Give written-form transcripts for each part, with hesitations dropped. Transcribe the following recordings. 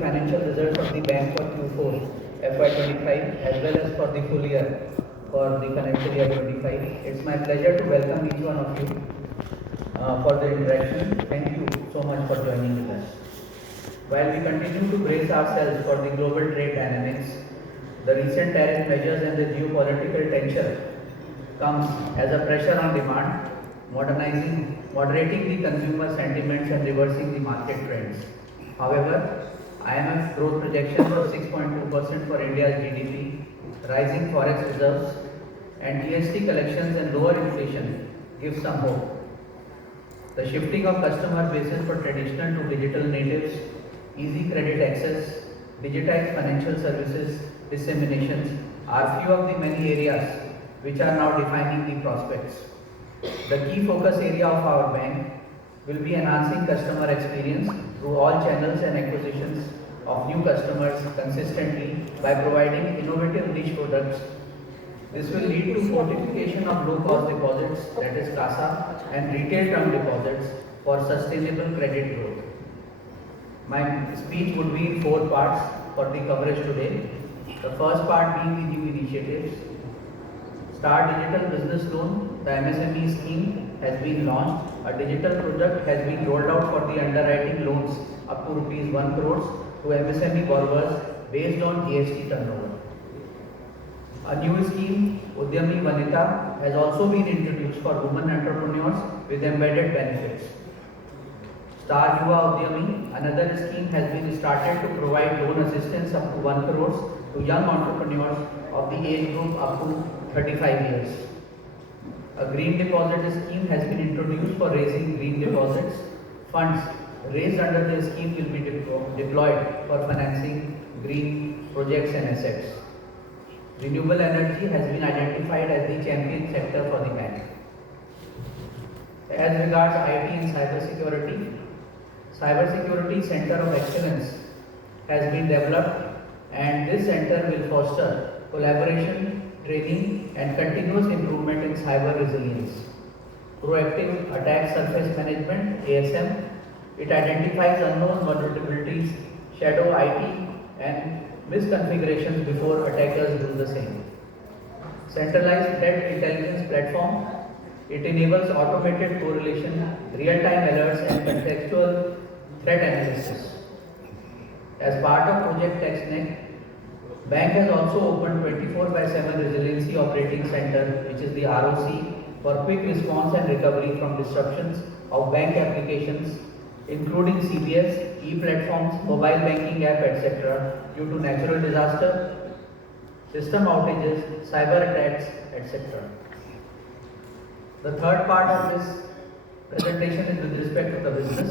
financial results of the bank for Q4FY25 as well as for the full year for the financial year 25. It's my pleasure to welcome each one of you for the interaction. Thank you so much for joining with us. While we continue to brace ourselves for the global trade dynamics, the recent tariff measures and the geopolitical tension comes as a pressure on demand, moderating the consumer sentiments and reversing the market trends. However, IMF growth projections of 6.2% for India's GDP, rising forex reserves, and GST collections and lower inflation give some hope. The shifting of customer bases for traditional to digital natives, easy credit access, digitized financial services disseminations are few of the many areas which are now defining the prospects. The key focus area of our bank will be enhancing customer experience through all channels and acquisitions of new customers consistently by providing innovative niche products. This will lead to fortification of low-cost deposits, that is CASA, and retail term deposits for sustainable credit growth. My speech would be in 4 parts for the coverage today. The first part being the new initiatives. Star Digital Business Loan, the MSME scheme has been launched. A digital product has been rolled out for the underwriting loans up to Rs 1 crores to MSME borrowers based on GST turnover. A new scheme, Udyami Vanita, has also been introduced for women entrepreneurs with embedded benefits. Star Yuva Udyami, another scheme, has been started to provide loan assistance up to 1 crores to young entrepreneurs of the age group up to 35 years. A green deposit scheme has been introduced for raising green deposits. Funds raised under the scheme will be deployed for financing green projects and assets. Renewable energy has been identified as the champion sector for the bank. As regards IT and Cybersecurity Center of Excellence has been developed, and this center will foster collaboration, training, and continuous improvement in cyber resilience. Proactive Attack Surface Management (ASM). It identifies unknown vulnerabilities, shadow IT, and misconfigurations before attackers do the same. Centralized Threat Intelligence Platform. It enables automated correlation, real-time alerts, and contextual threat analysis. As part of Project TechSnake, Bank has also opened 24/7 Resiliency Operating Center, which is the ROC, for quick response and recovery from disruptions of bank applications, including CBS, e-platforms, mobile banking app, etc., due to natural disaster, system outages, cyber attacks, etc. The third part of this presentation is with respect to the business.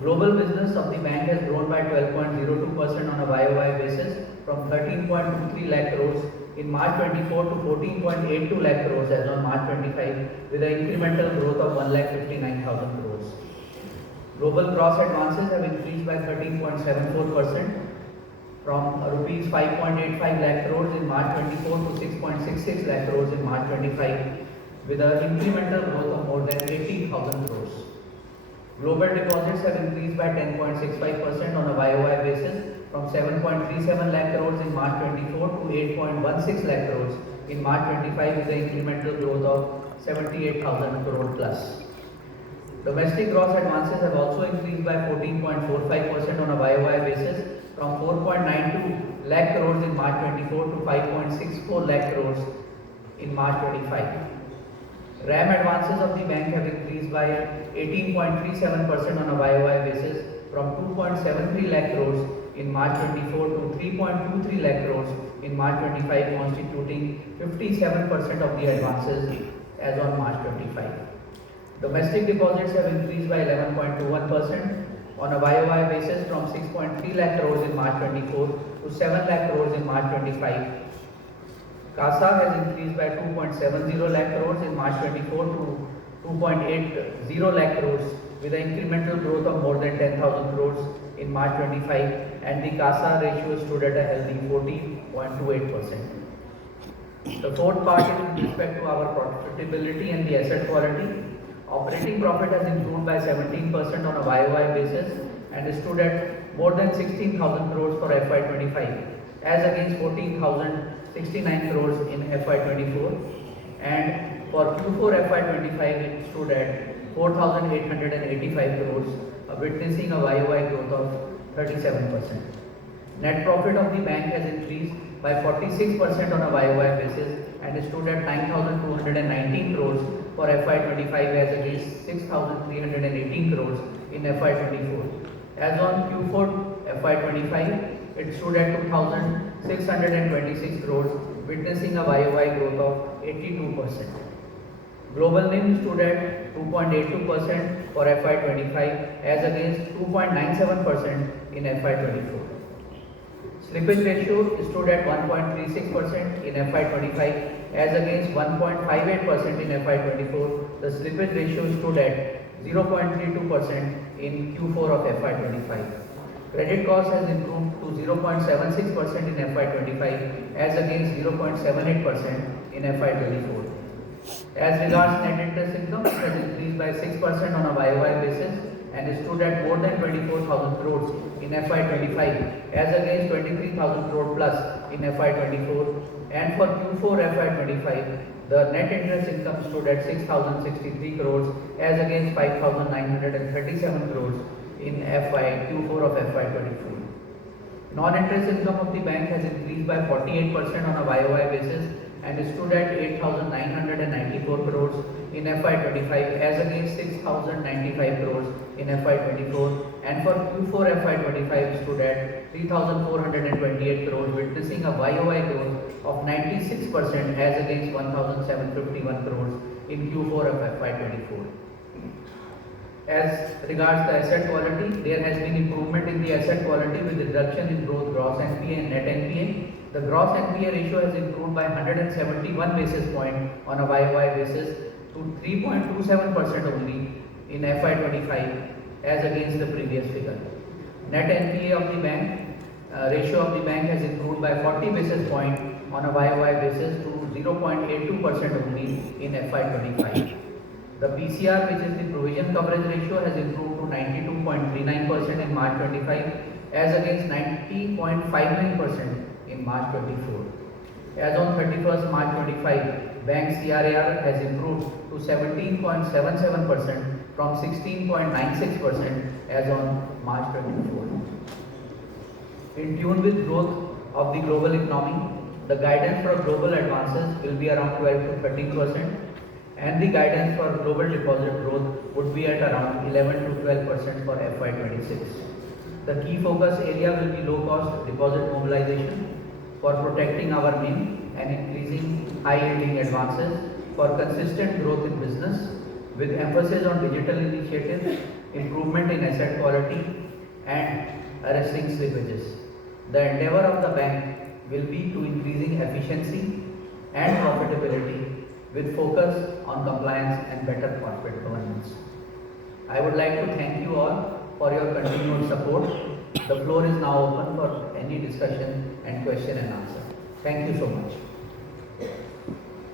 Global business of the bank has grown by 12.02% on a YOY basis from 13.23 lakh crores in March 24 to 14.82 lakh crores as on March 25 with an incremental growth of 1,59,000 crores. Global gross advances have increased by 13.74% from rupees 5.85 lakh crores in March 24 to 6.66 lakh crores in March 25 with an incremental growth of more than 80,000 crores. Global deposits have increased by 10.65% on a YOY basis from 7.37 lakh crores in March 24 to 8.16 lakh crores in March 25 with an incremental growth of 78,000 crore plus. Domestic gross advances have also increased by 14.45% on a YOY basis from 4.92 lakh crores in March 24 to 5.64 lakh crores in March 25. RAM advances of the bank have increased by 18.37% on a YOY basis from 2.73 lakh crores in March 24 to 3.23 lakh crores in March 25, constituting 57% of the advances as on March 25. Domestic deposits have increased by 11.21% on a YOY basis from 6.3 lakh crores in March 24 to 7 lakh crores in March 25. CASA has increased by 2.70 lakh crores in March 24 to 2.80 lakh crores with an incremental growth of more than 10,000 crores in March 25, and the CASA ratio stood at a healthy 40.28%. The fourth part is with respect to our profitability and the asset quality. Operating profit has improved by 17% on a YOY basis and stood at more than 16,000 crores for FY25 as against 14,069 crores in FY24, and for Q4 FY25 it stood at 4,885 crores, witnessing a YOY growth of 37%. Net profit of the bank has increased by 46% on a YOY basis and stood at 9,219 crores for FY25 as against 6,318 crores in FY24. As on Q4 FY25, it stood at 2,626 crores, witnessing a YOY growth of 82%. Global NIM stood at 2.82% for FY25 as against 2.97% in FY24. Slippage ratio stood at 1.36% in FY25 as against 1.58% in FY24. The slippage ratio stood at 0.32% in Q4 of FY25. Credit cost has improved to 0.76% in FY25 as against 0.78% in FY24. As regards net interest income, it has increased by 6% on a YOY basis and stood at more than 24,000 crores in FY25 as against 23,000 crore plus in FY24, and for Q4 FY25 the net interest income stood at 6,063 crores as against 5,937 crores in Q4 of FY24. Non-interest income of the bank has increased by 48% on a YOY basis and stood at 8,994 crores in FY25 as against 6,095 crores in FY24, and for Q4 FY25 stood at 3,428 crores, witnessing a YOY growth of 96% as against 1,751 crores in Q4 of FY24. As regards the asset quality, there has been improvement in the asset quality with reduction in both gross NPA and net NPA. The gross NPA ratio has improved by 171 basis points on a YOY basis to 3.27% only in FY25 as against the previous figure. Net NPA of the bank ratio of the bank has improved by 40 basis points on a YOY basis to 0.82% only in FY25. The PCR, which is the provision coverage ratio, has improved to 92.39% in March 25 as against 90.59% in March 24. As on 31st March 25, bank CRAR has improved to 17.77% from 16.96% as on March 24. In tune with growth of the global economy, the guidance for global advances will be around 12 to 13%, and the guidance for global deposit growth would be at around 11 to 12% for FY26. The key focus area will be low-cost deposit mobilization for protecting our NIM and increasing high-yielding advances for consistent growth in business with emphasis on digital initiatives, improvement in asset quality and arresting slippages. The endeavor of the bank will be to increasing efficiency and profitability with focus on compliance and better corporate governance. I would like to thank you all for your continued support. The floor is now open for any discussion and question and answer. Thank you so much.